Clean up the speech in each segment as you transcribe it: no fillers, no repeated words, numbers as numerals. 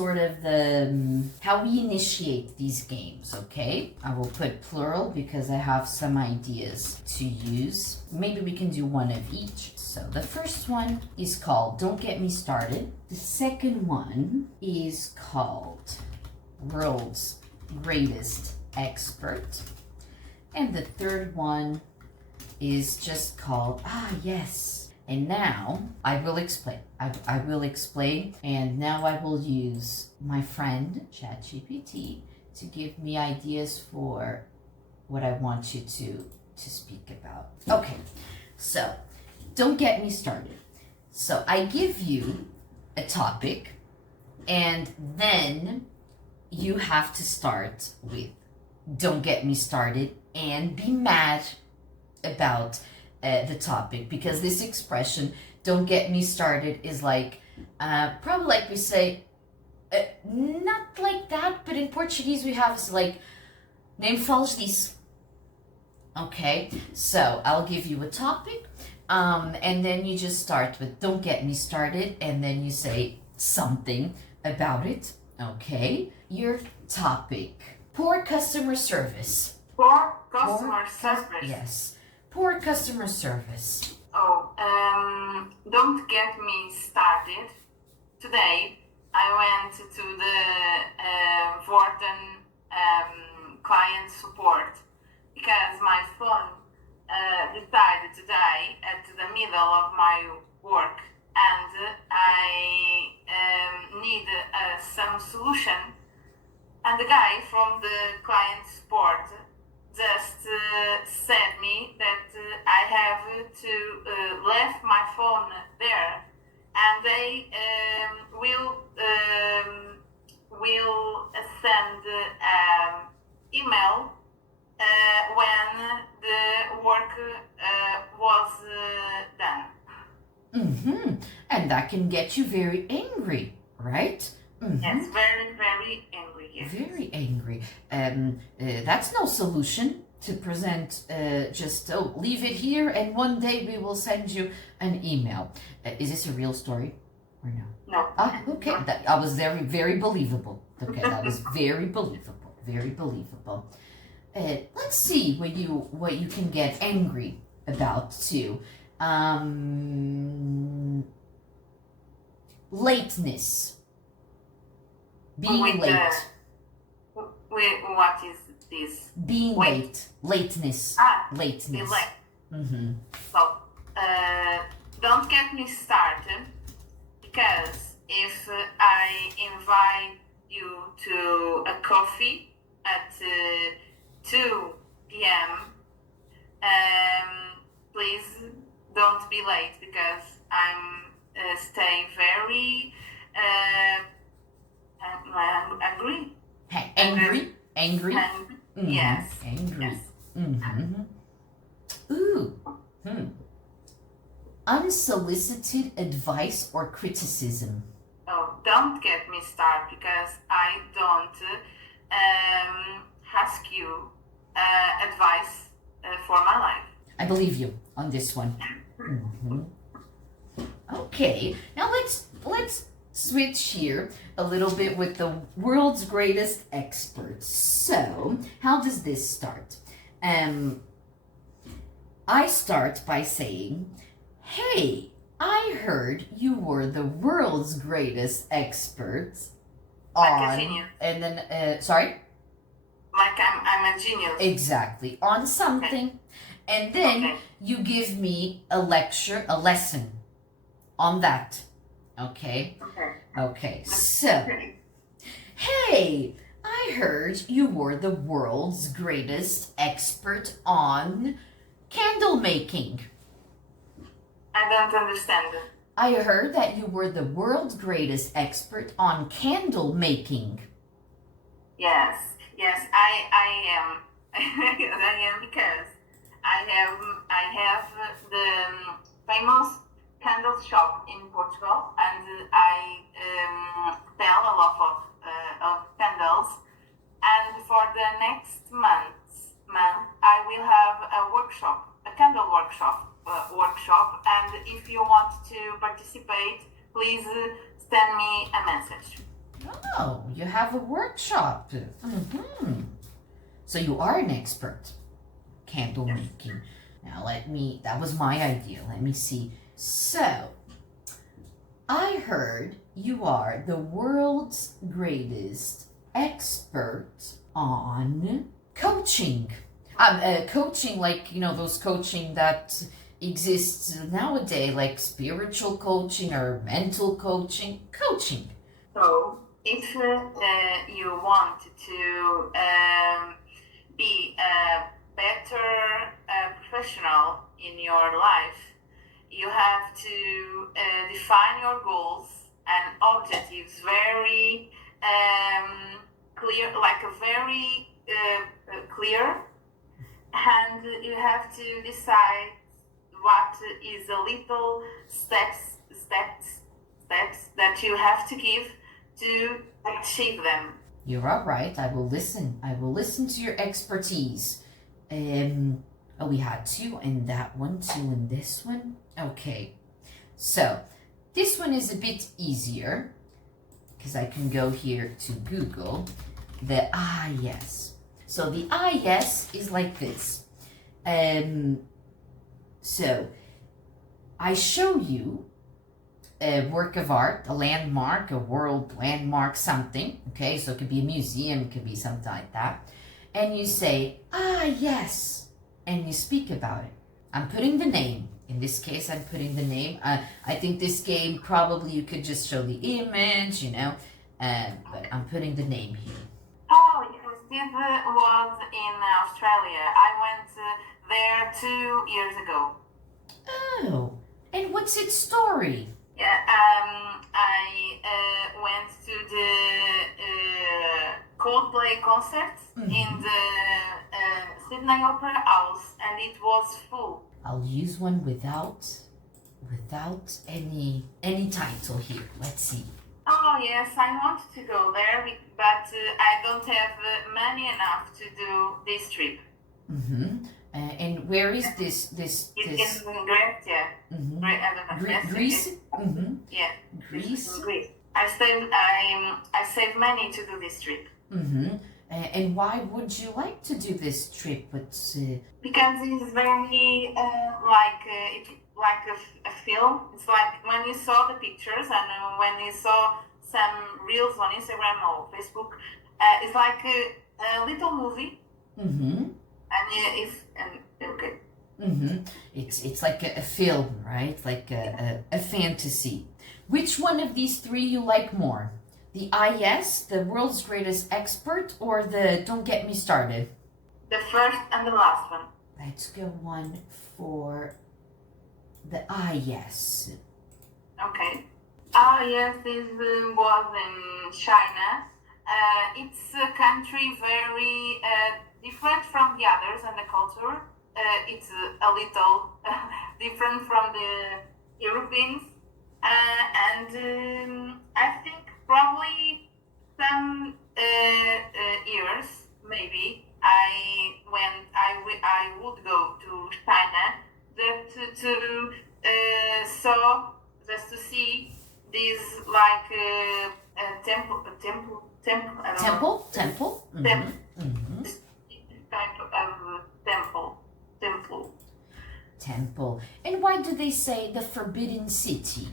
sort of how we initiate these games, okay? I will put plural because I have some ideas to use. Maybe we can do one of each. So the first one is called Don't Get Me Started. The second one is called World's Greatest Expert. And the third one is just called, yes. And now I will explain. I will explain, and now I will use my friend ChatGPT to give me ideas for what I want you to speak about. Okay, so don't get me started. So I give you a topic, and then you have to start with don't get me started and be mad about the topic, because this expression don't get me started is like probably like we say not like that, but in Portuguese we have is like nem fales disso. Okay, so I'll give you a topic, and then you just start with don't get me started, and then you say something about it. Okay, your topic: poor customer service. Poor customer service. Yes. Poor customer service. Don't get me started. Today, I went to the Vorten client support because my phone decided to die at the middle of my work, and I need some solution. And the guy from the client support just said me that I have to left my phone there, and they will send email when the work was done. Mm-hmm. And that can get you very angry, right? Mm-hmm. Yes, very, very angry. Yes. Very angry. That's no solution to present. Just leave it here, and one day we will send you an email. Is this a real story or no? No. Okay. That was very, very believable. Okay, that was very believable. Very believable. Let's see what you can get angry about too. Lateness. Being late. What is this? Being late. Lateness. Lateness. Be late. Mm-hmm. So, don't get me started, because if I invite you to a coffee at 2 p.m., please don't be late, because I'm stay very angry. Angry? Angry? Mm-hmm. Yes. Angry. Yes. Mm-hmm. Ooh. Unsolicited advice or criticism. Oh, don't get me started, because I don't ask you advice for my life. I believe you on this one. Mm-hmm. Okay, now let's switch here a little bit with the world's greatest experts. So, how does this start? I start by saying, hey, I heard you were the world's greatest expert on... And then, sorry? Like I'm a genius. Exactly, on something. Okay. And then you give me a lesson on that. Okay? Okay, so, hey, I heard you were the world's greatest expert on candle making. I don't understand. I heard that you were the world's greatest expert on candle making. Yes, I am. I am, because I have the famous candle shop in Portugal, and I sell a lot of candles. And for the next month, I will have a candle workshop. And if you want to participate, please send me a message. Oh, you have a workshop. Mm-hmm. So you are an expert candle making. Now that was my idea. Let me see. So, I heard you are the world's greatest expert on coaching. Coaching, like, those coaching that exists nowadays, like spiritual coaching or mental coaching. Coaching. So, if you want to be a better professional in your life, you have to define your goals and objectives very clear, like a very clear, and you have to decide what is the little steps that you have to give to achieve them. You're all right. I will listen. I will listen to your expertise. We had two in that one, two in this one. Okay. So, this one is a bit easier because I can go here to Google. Yes. So, the yes is like this. So, I show you a work of art, a landmark, a world landmark, something. Okay, so it could be a museum, it could be something like that. And you say, yes. And you speak about it. I'm putting the name. In this case, I'm putting the name. I think this game, probably you could just show the image, but I'm putting the name here. Oh, yes, this was in Australia. I went there 2 years ago. Oh, and what's its story? Yeah, I went to the Coldplay concert in the Sydney Opera House, and it was full. I'll use one without any title here. Let's see. Oh yes, I want to go there, but I don't have money enough to do this trip. Mm-hmm. And where is this? It's in Greece, yeah. Mm-hmm. Greece? Mm-hmm. Yeah. Greece. Greece. I saved money to do this trip. Mm-hmm. And why would you like to do this trip? Because it's very like a film. It's like when you saw the pictures and when you saw some reels on Instagram or Facebook, it's like a little movie. Mm-hmm. Okay. Mm-hmm. It's like a film, right? Like a fantasy. Which one of these three you like more? The IS, the world's greatest expert, or the Don't Get Me Started? The first and the last one. Let's go one for the IS. Okay. Yes, this was in China. It's a country very different from the others and the culture. It's a little different from the Europeans. And I think probably some years, maybe, I would go to China just to see this like temple. I don't know. Temple. Mm-hmm. Mm-hmm. This type of Temple. And why do they say the Forbidden City?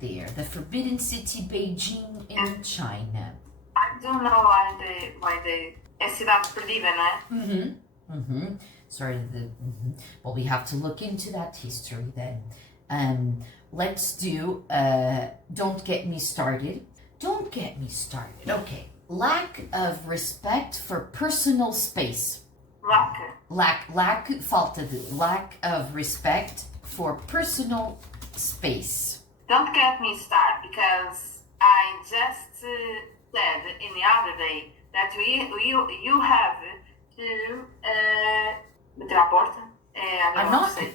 There, the Forbidden City, Beijing in China. I don't know why they é cidade perdida, não é? Mm-hmm. Mm-hmm. Sorry. Well, we have to look into that history then. Let's do Don't Get Me Started. Don't get me started. Okay. Lack of respect for personal space. Falta de lack of respect for personal space. Don't get me started because I just said in the other day that you have to bater à porta.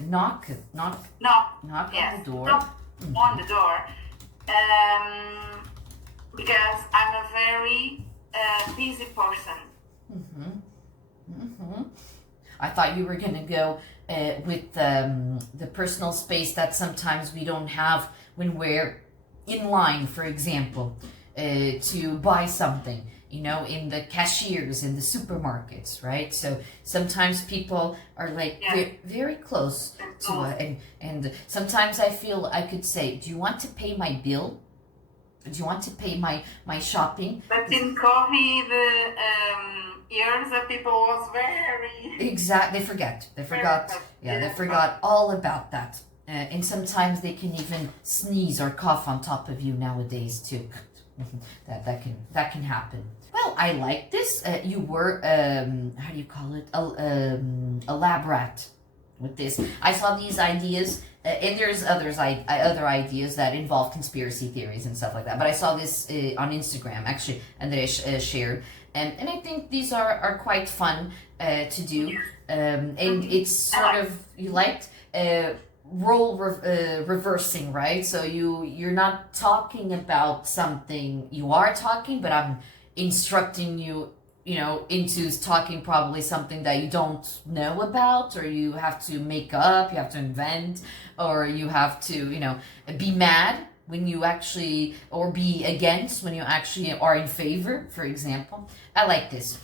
Knock Yes, on the door. Knock on the door. Because I'm a very busy person. Mm-hmm. Mm-hmm. I thought you were going to go with the personal space that sometimes we don't have when we're in line, for example. to buy something, you know, in the cashiers in the supermarkets, right? So sometimes people are like very close to and sometimes I feel I could say, do you want to pay my bill? Do you want to pay my shopping? But in COVID years, the people was very Exactly, they forgot, yeah, they forgot all about that. And sometimes they can even sneeze or cough on top of you nowadays too. that can happen. Well, I like this. You were how do you call it? A lab rat with this. I saw these ideas, and there's other ideas that involve conspiracy theories and stuff like that. But I saw this on Instagram actually, and they shared, and I think these are quite fun to do. And it's sort of you liked. Reversing, right? So you're not talking about something you are talking, but I'm instructing you, you know, into talking probably something that you don't know about, or you have to make up, you have to invent, or you have to, you know, be mad when you actually, or be against when you actually are in favor, for example. I like this.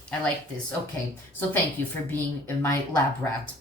Okay, so thank you for being my lab rat.